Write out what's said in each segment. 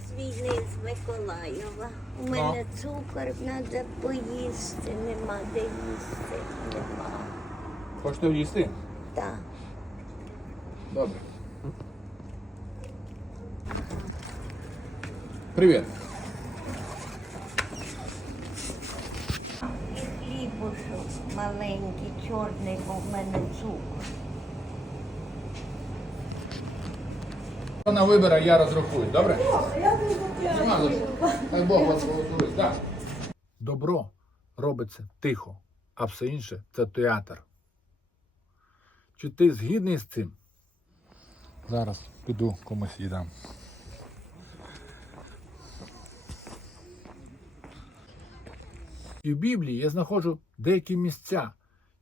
час війни з Миколаєва. У мене цукор треба поїсти, нема де їсти. Нема. Хочете їсти? Так. Добре. Привіт. І хлібушок маленький, чорний, бо в мене цукор. Вона вибере, я розрахую, добре? Хай Бог вас благословить. Так. Добро робиться тихо, а все інше це театр. Чи ти згідний з цим? Зараз піду комусь їдам. І в Біблії я знаходжу деякі місця,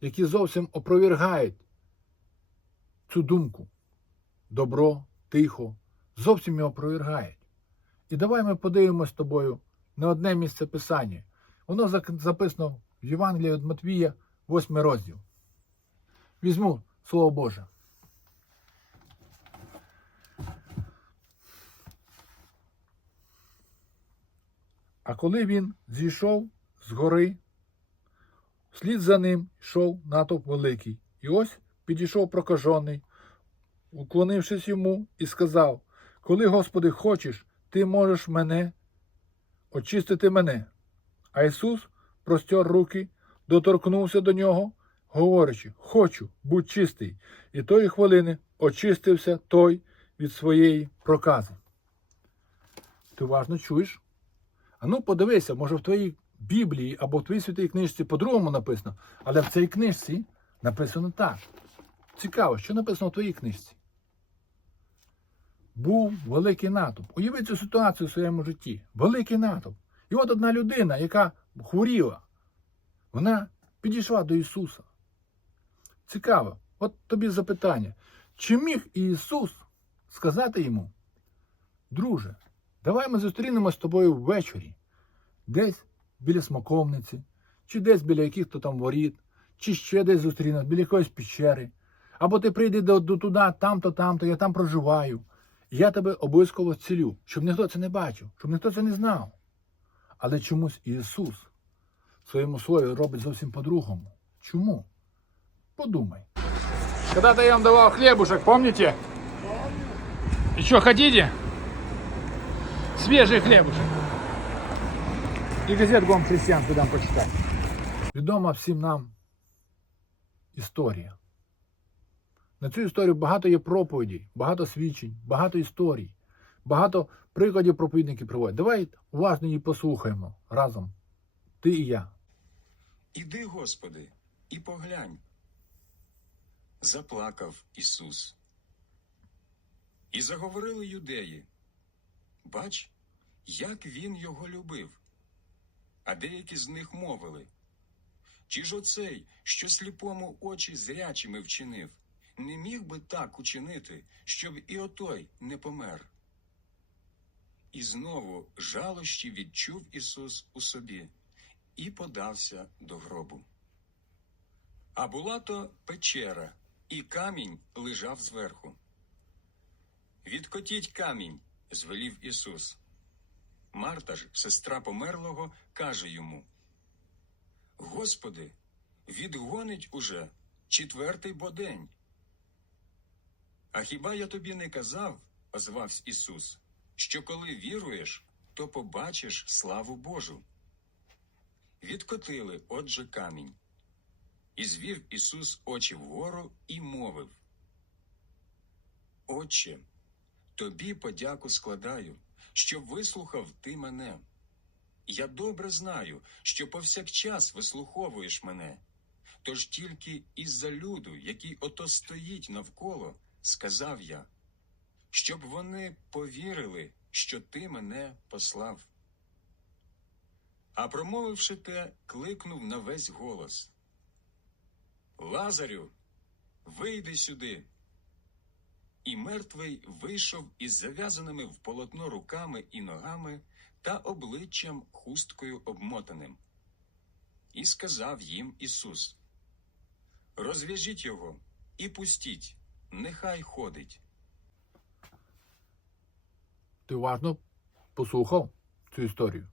які зовсім опровергають цю думку. Добро, тихо, зовсім його опровергають. І давай ми подивимось з тобою на одне місце писання. Воно записано в Євангелії від Матвія, 8 розділ. Візьму Слово Боже. А коли він зійшов з гори, вслід за ним йшов натовп великий. І ось підійшов прокажений, уклонившись йому, і сказав: Коли, Господи, хочеш, ти можеш мене очистити мене. А Ісус простер руки, доторкнувся до нього, говорячи: Хочу, будь чистий. І тої хвилини очистився той від своєї прокази. Ти уважно чуєш? А ну подивися, може в твоїй Біблії або в твоїй святій книжці по-другому написано, але в цій книжці написано так. Цікаво, що написано в твоїй книжці. Був великий натовп. Уяви цю ситуацію в своєму житті. Великий натовп. І от одна людина, яка хворіла, вона підійшла до Ісуса. Цікаво, от тобі запитання. Чи міг Ісус сказати йому, друже, давай ми зустрінемось з тобою ввечері, десь біля смоковниці, чи десь біля яких-то там воріт, чи ще десь зустрінемось, біля якоїсь печери. Або ти прийди до, до туди, там-то, там-то, я там проживаю. І я тебе обов'язково зцілю, щоб ніхто це не бачив, щоб ніхто це не знав. Але чомусь Ісус в своєму слові робить зовсім по-другому. Чому? Подумай. Когда-то я вам давал хлебушек, помните? И что, хотите? Свежий хлебушек. І газетку вам християнську дам почитати. Відома всім нам історія. На цю історію багато є проповідей, багато свідчень, багато історій, багато прикладів проповідники приводять. Давай уважно її послухаємо разом. Ти і я. Іди, Господи, і поглянь. Заплакав Ісус. І заговорили юдеї. Бач, як він його любив. А деякі з них мовили. Чи ж оцей, що сліпому очі зрячими вчинив, не міг би так учинити, щоб і отой не помер? І знову жалощі відчув Ісус у собі і подався до гробу. А була то печера, і камінь лежав зверху. Відкотіть камінь, звелів Ісус. Марта ж, сестра померлого, каже йому: Господи, відгонить уже четвертий бо день. А хіба я тобі не казав, озвався Ісус, що коли віруєш, то побачиш славу Божу. Відкотили, отже, камінь. І звів Ісус очі вгору і мовив: Отче, тобі подяку складаю, що вислухав ти мене. Я добре знаю, що повсякчас вислуховуєш мене. Тож тільки із-за люду, який ото стоїть навколо, сказав я, щоб вони повірили, що ти мене послав. А промовивши те, кликнув на весь голос. Лазарю, вийди сюди. І мертвий вийшов із зав'язаними в полотно руками і ногами та обличчям хусткою обмотаним. І сказав їм Ісус: Розв'яжіть його і пустіть, нехай ходить. Ти уважно послухав цю історію.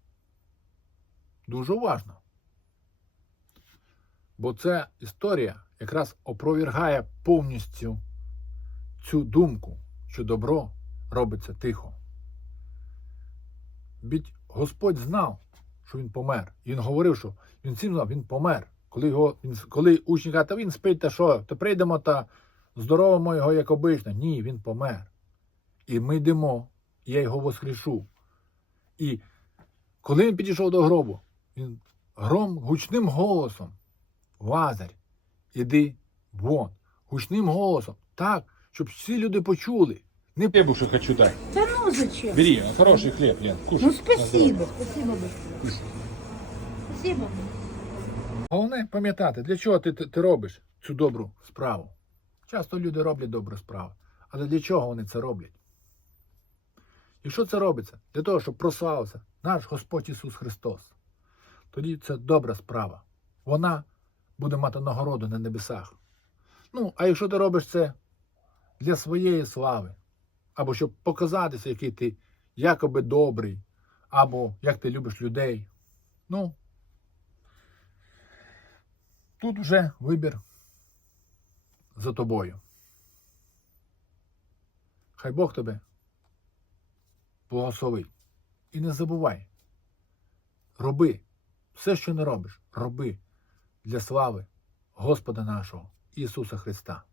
Дуже уважно. Бо ця історія якраз опровергає повністю цю думку, що добро робиться тихо. Ведь Господь знав, що він помер. Він говорив, що він всім знав, він помер. Коли, його, він, коли учні кажуть, та він спить, та що, то прийдемо та здоровимо його, як обично. Ні, він помер. І ми йдемо, і я його воскрешу. І коли він підійшов до гробу, він гром гучним голосом. Лазарь, іди вон. Гучним голосом. Так, щоб всі люди почули. Не хлебушек хочу дать. Да ну зачем? Бери, хороший хлеб, Лен, кушай. Ну спасибо, спасибо большое. Спасибо. Головне пам'ятати, для чого ти, ти, ти робиш цю добру справу. Часто люди роблять добру справу. Але для чого вони це роблять? І що це робиться? Для того, щоб прославився наш Господь Ісус Христос. Тоді це добра справа. Вона буде мати нагороду на небесах. Ну, а якщо ти робиш це для своєї слави, або щоб показатися, який ти якоби добрий, або як ти любиш людей, ну, Тут вже вибір за тобою. Хай Бог тебе благословить. І не забувай. Роби все, що не робиш, роби для слави Господа нашого Ісуса Христа.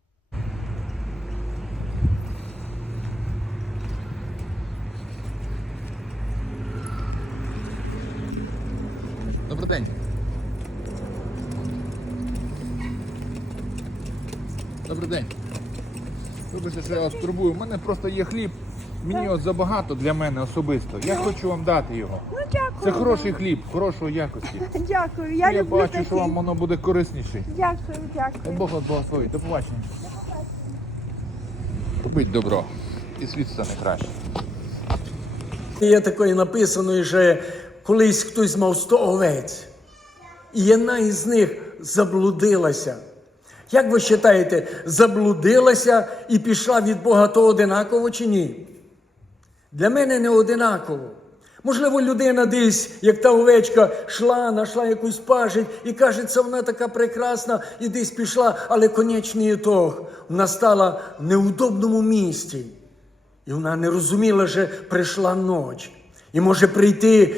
Добрий день. Добрий день. Вибачте, що я вас турбую. У мене просто є хліб. Мені от забагато для мене особисто. Я хочу вам дати його. Ну дякую. Це хороший хліб, хорошої якості. Дякую, я, Я люблю бачу, такий. що вам воно буде корисніший. Дякую, Хай дякую. Бог вас благословить. До побачення. Робіть добро. І світ стане краще. Є такої написано, що колись хтось мав 100 овець, і одна із них заблудилася. Як ви вважаєте, заблудилася і пішла від Бога то одинаково чи ні? Для мене не одинаково. Можливо, людина десь, як та овечка, йшла, знайшла якусь пажить і каже, це вона така прекрасна, і десь пішла, але конечний ітог. Вона стала в неудобному місці. І вона не розуміла, що прийшла ніч. І може прийти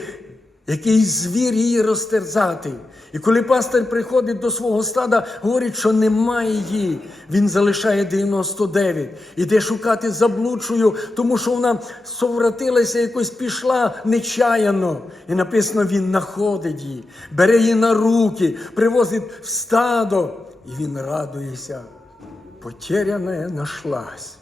якийсь звір її розтерзати. І коли пастир приходить до свого стада, говорить, що немає її, він залишає 99. Іде шукати заблудшую, тому що вона совратилася, якось пішла нечаяно. І написано, він знаходить її, бере її на руки, привозить в стадо, і він радується. Потеряна нашлась.